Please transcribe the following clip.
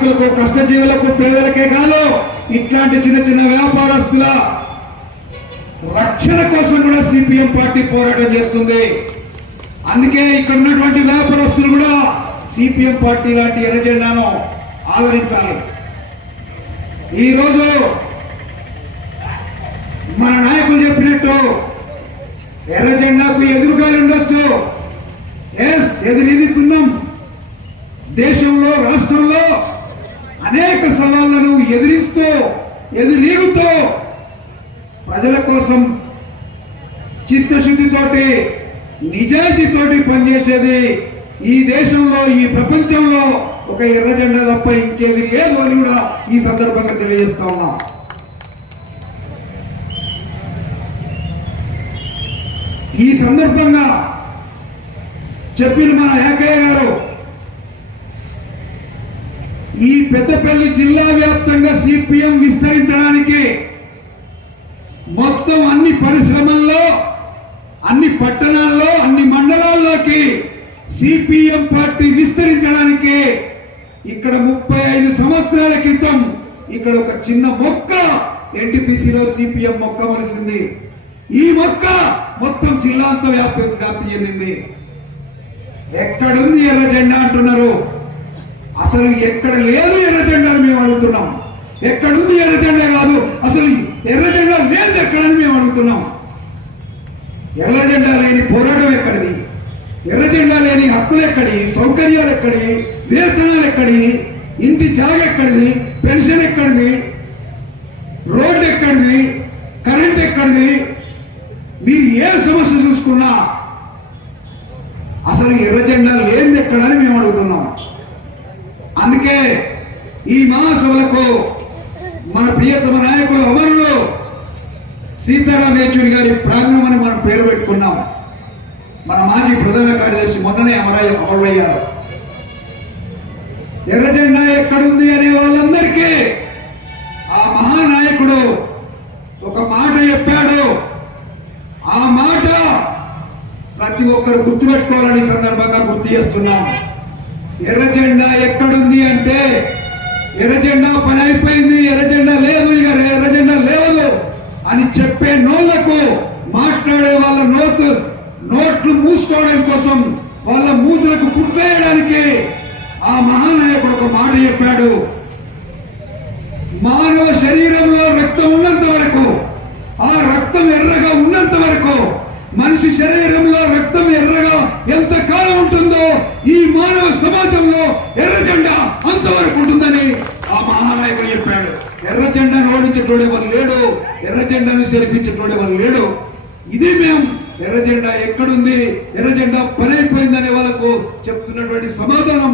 కార్మికులకు కష్టజీవులకు పేదలకే కాదు ఇట్లాంటి చిన్న చిన్న వ్యాపారస్తుల రక్షణ కోసం కూడా సిపిఎం పార్టీ పోరాటం చేస్తుంది. అందుకే ఇక్కడ ఉన్నటువంటి వ్యాపారస్తులు కూడా సిపిఎం పార్టీ లాంటి ఎర్రజెండాను ఆదరించాలి. ఈరోజు మన నాయకులు చెప్పినట్టు ఎర్రజెండాకు ఎదురుగా ఉండొచ్చు. ఎస్ ఎదురెదుతున్నాం దేశంలో రాష్ట్రంలో అనేక సవాళ్ళను ఎదిరిస్తూ ఎదురీగుతూ ప్రజల కోసం చిత్తశుద్ధితోటి నిజాయితీతోటి పనిచేసేది ఈ దేశంలో ఈ ప్రపంచంలో ఒక ఎర్ర జెండా తప్ప ఇంకేది లేదు అని కూడా ఈ సందర్భంగా తెలియజేస్తా ఉన్నాం. ఈ సందర్భంగా చెప్పిన మన ఏకయ్య గారు ఈ పెద్దపల్లి జిల్లా వ్యాప్తంగా సిపిఎం విస్తరించడానికి మొత్తం అన్ని పరిశ్రమల్లో అన్ని పట్టణాల్లో అన్ని మండలాల్లోకి సిపిఎం పార్టీ విస్తరించడానికి ఇక్కడ ముప్పై ఐదు సంవత్సరాల క్రితం ఇక్కడ ఒక చిన్న మొక్క ఎన్టీపీసీలో సిపిఎం మొక్క మలిసింది. ఈ మొక్క మొత్తం జిల్లా అంతా వ్యాప్తి వ్యాప్తి చెందింది. ఎక్కడుంది ఎర్ర జెండా అంటున్నారు. అసలు ఎక్కడ లేదు ఎర్రజెండాను మేము అడుగుతున్నాం. ఎక్కడుంది ఎర్ర జెండా కాదు అసలు ఎర్రజెండా లేదు ఎక్కడని మేము అడుగుతున్నాం. ఎర్రజెండా లేని పోరాటం ఎక్కడిది? ఎర్రజెండా లేని హక్కులు ఎక్కడి? సౌకర్యాలు ఎక్కడి? వేతనాలు ఎక్కడి? ఇంటి జాగ ఎక్కడిది? పెన్షన్ ఎక్కడిది? రోడ్డు ఎక్కడిది? కరెంట్ ఎక్కడిది? మీరు ఏ సమస్య చూసుకున్నా అసలు ఎర్రజెండా లేనిది ఎక్కడని మేము అడుగుతున్నాం. అందుకే ఈ మహాసభలకు మన ప్రియతమ నాయకులు అమరులు సీతారాం యేచూరి గారి ప్రాంగణం అని మనం పేరు పెట్టుకున్నాం. మన మాజీ ప్రధాన కార్యదర్శి మొన్ననే అమరయ్య అమరులయ్యారు. ఎర్రజెండా ఎక్కడుంది అనే వాళ్ళందరికీ ఆ మహానాయకుడు ఒక మాట చెప్పాడు. ఆ మాట ప్రతి ఒక్కరు గుర్తుపెట్టుకోవాలని సందర్భంగా గుర్తు చేస్తున్నాం. ఎర్రజెండ అంటే ఎర్ర జెండా పని అయిపోయింది ఎర్ర జెండా లేదు ఇక ఎర్ర జెండా లేవదు అని చెప్పే నోళ్ళకు మాట్లాడే వాళ్ళ నోటు నోట్లు మూసుకోవడం కోసం వాళ్ళ మూతులకు పుట్టేయడానికి ఆ మహానాయకుడు ఒక మాట చెప్పాడు. మానవ శరీరంలో రక్తం ఉన్నంత వరకు ఆ రక్తం ఎర్రగా ఉన్నంత వరకు మనిషి శరీరంలో రక్తం ఎర్రగా ఎంత కాలం ఉంటుందో ఈ మానవ సమాజంలో ఎర్ర జెండా అంతవరకు ఉంటుందని ఆ మహానాయకుడు చెప్పాడు ఎర్ర జెండాను వాళ్ళు లేడు ఎర్ర జెండాను చేర్పించేటోడే వాళ్ళు లేడు. ఇది మేము. ఎర్ర జెండా ఎక్కడుంది? ఎర్ర జెండా పని అయిపోయిందనే వాళ్ళకు చెప్తున్నటువంటి సమాధానం.